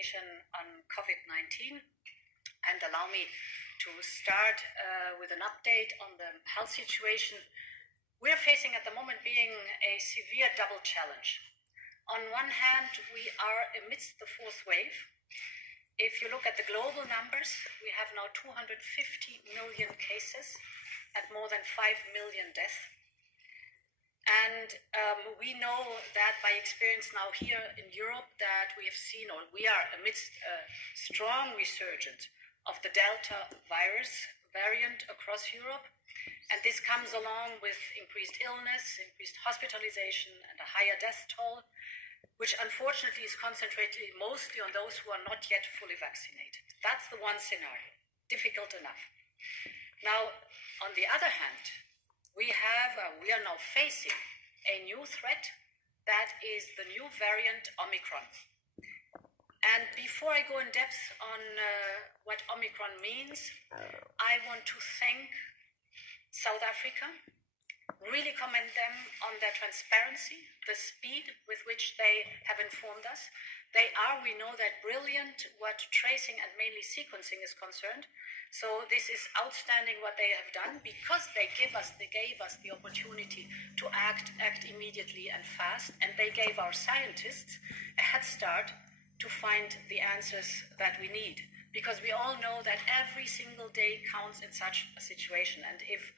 presentation on COVID-19 and allow me to start with an update on the health situation we're facing at the moment, being a severe double challenge. On one hand, we are amidst the fourth wave. If you look at the global numbers, we have now 250 million cases and more than 5 million deaths. And we know that by experience now here in Europe that we have seen, or we are amidst a strong resurgence of the Delta virus variant across Europe. And this comes along with increased illness, increased hospitalization, and a higher death toll, which unfortunately is concentrated mostly on those who are not yet fully vaccinated. That's the one scenario, difficult enough. Now, on the other hand, we are now facing a new threat that is the new variant Omicron. And before I go in depth on what Omicron means, I want to thank South Africa, really commend them on their transparency, the speed with which they have informed us. They are, we know that, brilliant what tracing and mainly sequencing is concerned. So this is outstanding what they have done, because they gave us the opportunity to act immediately and fast, and they gave our scientists a head start to find the answers that we need. Because we all know that every single day counts in such a situation, and if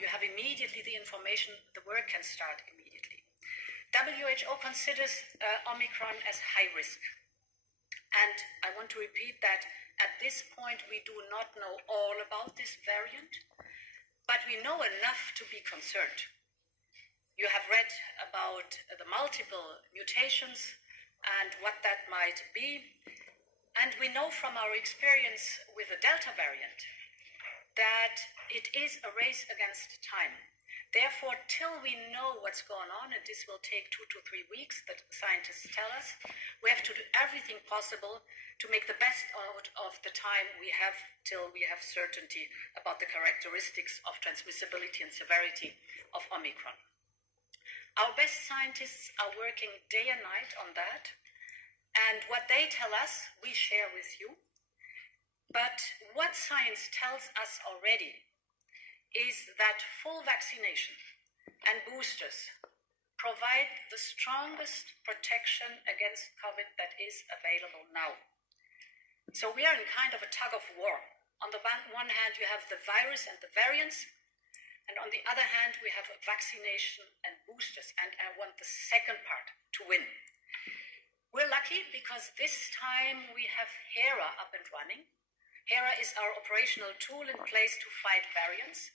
you have immediately the information, the work can start immediately. WHO considers Omicron as high risk. And I want to repeat that at this point we do not know all about this variant, but we know enough to be concerned. You have read about the multiple mutations and what that might be. And we know from our experience with the Delta variant that it is a race against time. Therefore, till we know what's going on, and this will take 2 to 3 weeks, that scientists tell us, we have to do everything possible to make the best out of the time we have till we have certainty about the characteristics of transmissibility and severity of Omicron. Our best scientists are working day and night on that, and what they tell us, we share with you. But what science tells us already is that full vaccination and boosters provide the strongest protection against COVID that is available now. So we are in kind of a tug of war. On the one hand, you have the virus and the variants, and on the other hand, we have vaccination and boosters, and I want the second part to win. We're lucky because this time we have HERA up and running. HERA is our operational tool in place to fight variants,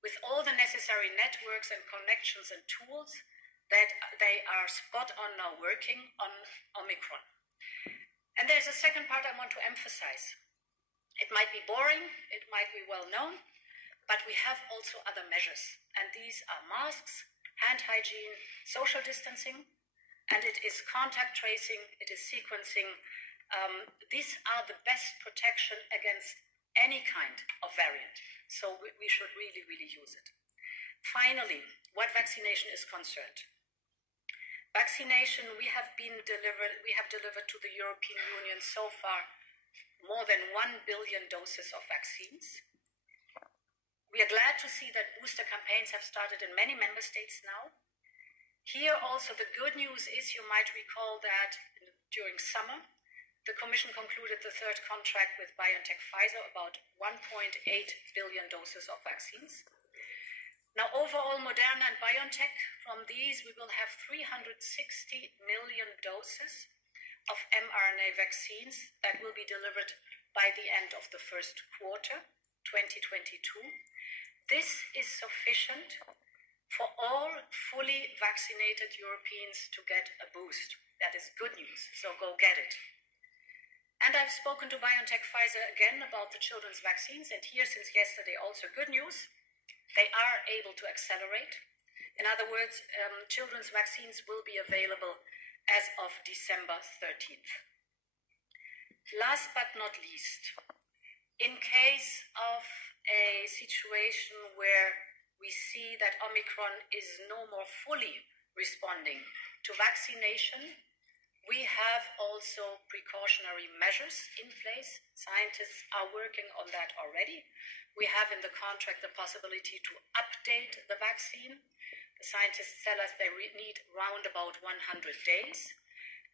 with all the necessary networks and connections and tools that they are spot on now working on Omicron. And there's a second part I want to emphasize. It might be boring, it might be well known, but we have also other measures. And these are masks, hand hygiene, social distancing, and it is contact tracing, it is sequencing. These are the best protection against any kind of variant. So we should really, really use it. Finally, what vaccination is concerned. Vaccination, we have delivered to the European Union so far more than 1 billion doses of vaccines. We are glad to see that booster campaigns have started in many member states now. Here also the good news is, you might recall that during summer, the Commission concluded the third contract with BioNTech-Pfizer, about 1.8 billion doses of vaccines. Now, overall, Moderna and BioNTech, from these, we will have 360 million doses of mRNA vaccines that will be delivered by the end of the first quarter, 2022. This is sufficient for all fully vaccinated Europeans to get a boost. That is good news, so go get it. And I've spoken to BioNTech-Pfizer again about the children's vaccines, and here since yesterday also good news. They are able to accelerate. In other words, children's vaccines will be available as of December 13th. Last but not least, in case of a situation where we see that Omicron is no more fully responding to vaccination, We have also precautionary measures in place. Scientists are working on that already. We have in the contract the possibility to update the vaccine. The scientists tell us they need round about 100 days.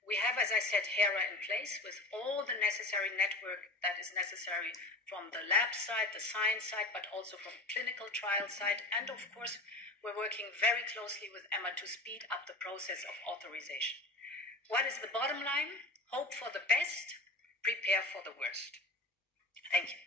We have, as I said, HERA in place with all the necessary network that is necessary from the lab side, the science side, but also from clinical trial side. And of course, we're working very closely with EMA to speed up the process of authorization. What is the bottom line? Hope for the best, prepare for the worst. Thank you.